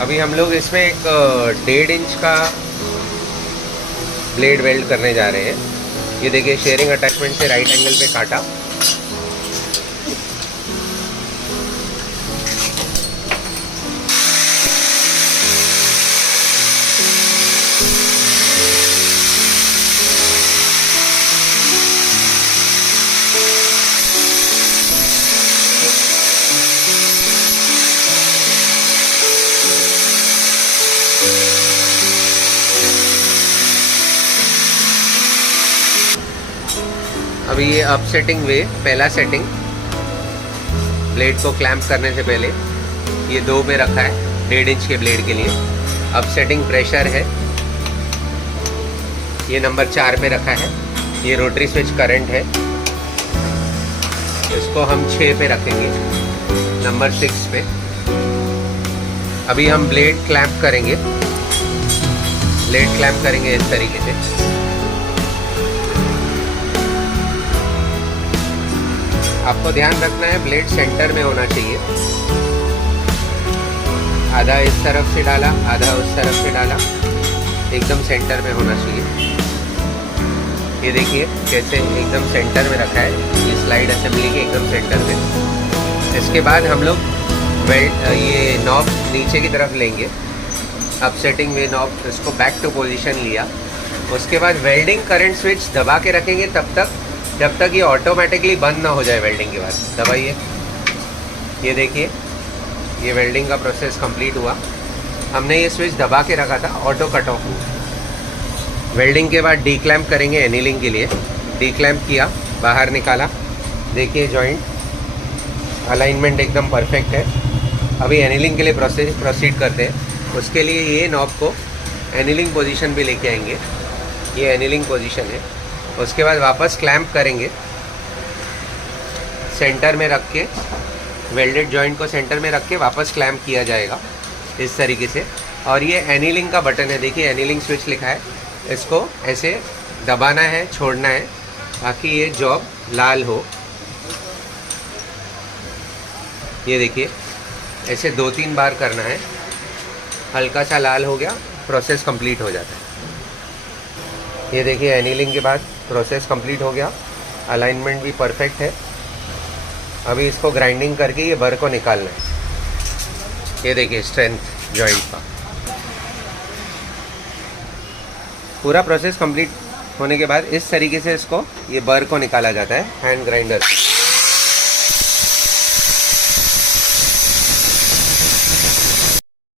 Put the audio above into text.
अभी हम लोग इसमें एक 1.5 इंच का ब्लेड वेल्ड करने जा रहे हैं। ये देखिए शेयरिंग अटैचमेंट से राइट एंगल पे काटा। अभी ये अप सेटिंग वे, पहला सेटिंग ब्लेड को क्लैंप करने से पहले ये 2 में रखा है 1.5 इंच के ब्लेड के लिए। अप सेटिंग प्रेशर है, ये नंबर 4 पे रखा है। ये रोटरी स्विच करंट है, इसको हम 6 पे रखेंगे, नंबर 6 पे। अभी हम ब्लेड क्लैंप करेंगे, ब्लेड क्लैंप करेंगे इस तरीके से। आपको ध्यान रखना है ब्लेड सेंटर में होना चाहिए। आधा इस तरफ से डाला, आधा उस तरफ से डाला, एकदम सेंटर में होना चाहिए। ये देखिए कैसे एकदम सेंटर में रखा है, ये स्लाइड असेंबली के एकदम सेंटर में। इसके बाद हम लोग ये नॉब नीचे की तरफ लेंगे, अपसेटिंग वे नॉब, इसको बैक टू पोजीशन लिया। उसके बाद वेल्डिंग करंट स्विच दबा के रखेंगे तब तक जब तक ये ऑटोमेटिकली बंद ना हो जाए। वेल्डिंग के बाद दबाइए। ये देखिए ये वेल्डिंग का प्रोसेस कंप्लीट हुआ। हमने ये स्विच दबा के रखा था, ऑटो कट ऑफ हुआ। वेल्डिंग के बाद डी क्लैंप करेंगे एनीलिंग के लिए। डी क्लैंप किया, बाहर निकाला, देखिए जॉइंट अलाइनमेंट एकदम परफेक्ट है। अभी एनीलिंग के लिए प्रोसीड करते हैं। उसके लिए ये नॉब को एनीलिंग पोजीशन भी लेके आएंगे, ये एनीलिंग पोजीशन है। उसके बाद वापस क्लैंप करेंगे, सेंटर में रख के, वेल्डेड जॉइंट को सेंटर में रख के वापस क्लैंप किया जाएगा इस तरीके से। और ये एनीलिंग का बटन है, देखिए एनीलिंग स्विच लिखा है, इसको ऐसे दबाना है, छोड़ना है ताकि ये जॉब लाल हो। ये देखिए ऐसे 2-3 बार करना है, हल्का सा लाल हो गया, प्रोसेस कंप्लीट हो जाता है। ये देखिए एनीलिंग के बाद प्रोसेस कंप्लीट हो गया, अलाइनमेंट भी परफेक्ट है। अभी इसको ग्राइंडिंग करके ये बर को निकालना है। ये देखिए स्ट्रेंथ जॉइंट का पूरा प्रोसेस कंप्लीट होने के बाद इस तरीके से इसको, ये बर को निकाला जाता है हैंड ग्राइंडर।